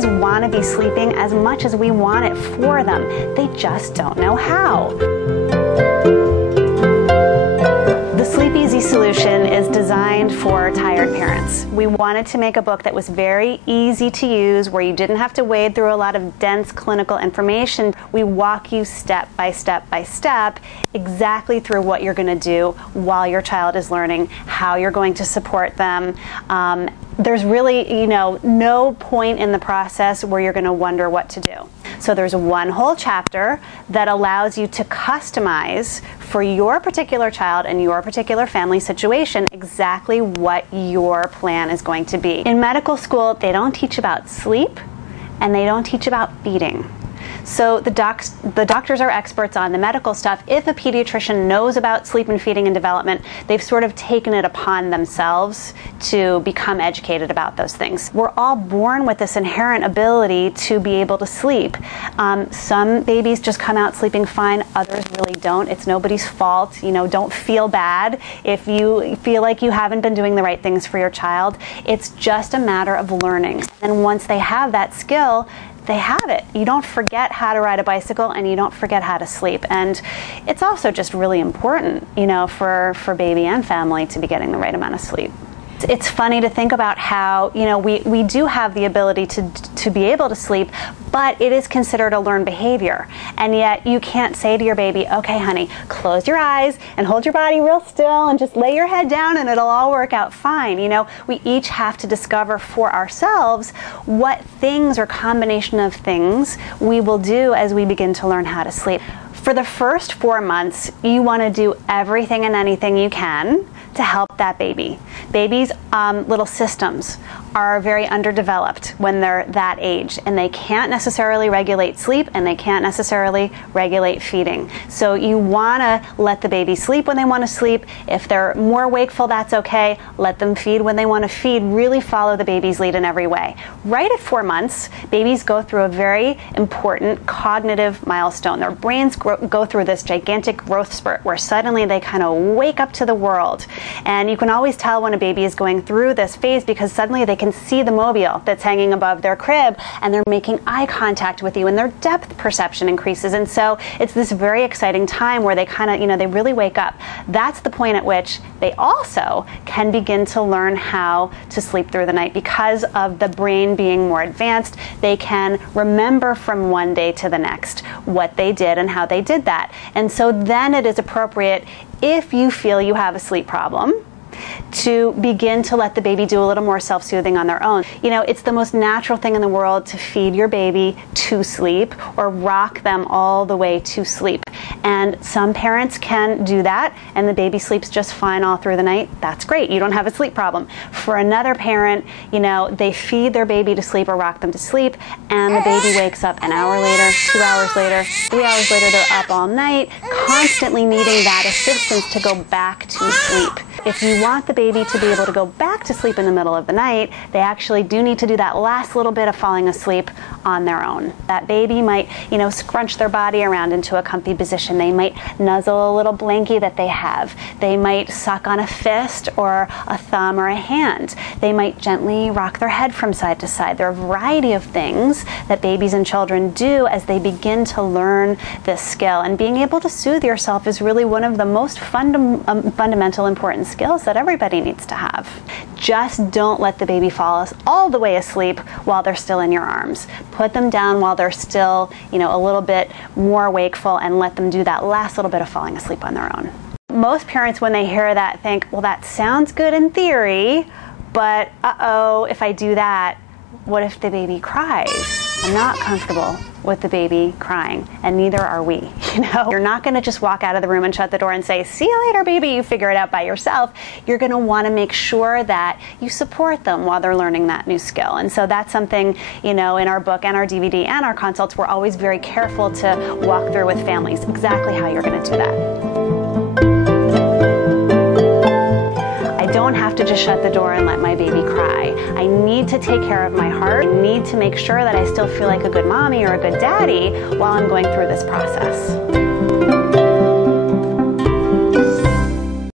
Babies want to be sleeping as much as we want it for them. They just don't know how. The Sleep Easy solution is designed for tired parents. We wanted to make a book that was very easy to use, where you didn't have to wade through a lot of dense clinical information. We walk you step by step by step exactly through what you're going to do while your child is learning, how you're going to support them. There's really, no point in the process where you're going to wonder what to do. So there's one whole chapter that allows you to customize for your particular child and your particular family situation exactly what your plan is going to be. In medical school, they don't teach about sleep and they don't teach about feeding. So the doctors are experts on the medical stuff. If a pediatrician knows about sleep and feeding and development, they've sort of taken it upon themselves to become educated about those things. We're all born with this inherent ability to be able to sleep. Some babies just come out sleeping fine, others really don't. It's nobody's fault. Don't feel bad if you feel like you haven't been doing the right things for your child. It's just a matter of learning. And once they have that skill, they have it. You don't forget how to ride a bicycle and you don't forget how to sleep. And it's also just really important, for baby and family to be getting the right amount of sleep. It's funny to think about how, we do have the ability to be able to sleep, but it is considered a learned behavior. And yet you can't say to your baby, okay, honey, close your eyes and hold your body real still and just lay your head down and it'll all work out fine. We each have to discover for ourselves what things or combination of things we will do as we begin to learn how to sleep. For the first 4 months, you want to do everything and anything you can to help that baby. Babies' little systems are very underdeveloped when they're that age, and they can't necessarily regulate sleep and they can't necessarily regulate feeding. So you want to let the baby sleep when they want to sleep. If they're more wakeful, that's okay. Let them feed when they want to feed. Really follow the baby's lead in every way. Right at 4 months, babies go through a very important cognitive milestone. Their brains go through this gigantic growth spurt where suddenly they kind of wake up to the world. And you can always tell when a baby is going through this phase because suddenly they can see the mobile that's hanging above their crib and they're making eye contact with you and their depth perception increases. And so it's this very exciting time where they kind of, they really wake up. That's the point at which they also can begin to learn how to sleep through the night. Because of the brain being more advanced, they can remember from one day to the next what they did and how they did that. And so then it is appropriate, if you feel you have a sleep problem, to begin to let the baby do a little more self-soothing on their own. It's the most natural thing in the world to feed your baby to sleep or rock them all the way to sleep. And some parents can do that and the baby sleeps just fine all through the night. That's great. You don't have a sleep problem. For another parent, they feed their baby to sleep or rock them to sleep and the baby wakes up an hour later, 2 hours later, 3 hours later, they're up all night, constantly needing that assistance to go back to sleep. If you want the baby to be able to go back to sleep in the middle of the night, they actually do need to do that last little bit of falling asleep on their own. That baby might, scrunch their body around into a comfy position. They might nuzzle a little blankie that they have. They might suck on a fist or a thumb or a hand. They might gently rock their head from side to side. There are a variety of things that babies and children do as they begin to learn this skill. And being able to soothe yourself is really one of the most fundamental important skills that everybody needs to have. Just don't let the baby fall all the way asleep while they're still in your arms. Put them down while they're still, a little bit more wakeful and let them do that last little bit of falling asleep on their own. Most parents, when they hear that, think, well, that sounds good in theory, but if I do that, what if the baby cries? I'm not comfortable with the baby crying, and neither are we. You're not going to just walk out of the room and shut the door and say, see you later, baby, you figure it out by yourself. You're going to want to make sure that you support them while they're learning that new skill. And so that's something, in our book and our DVD and our consults, we're always very careful to walk through with families exactly how you're going to do that. I don't have to just shut the door and let my baby cry. I need to take care of my heart. I need to make sure that I still feel like a good mommy or a good daddy while I'm going through this process.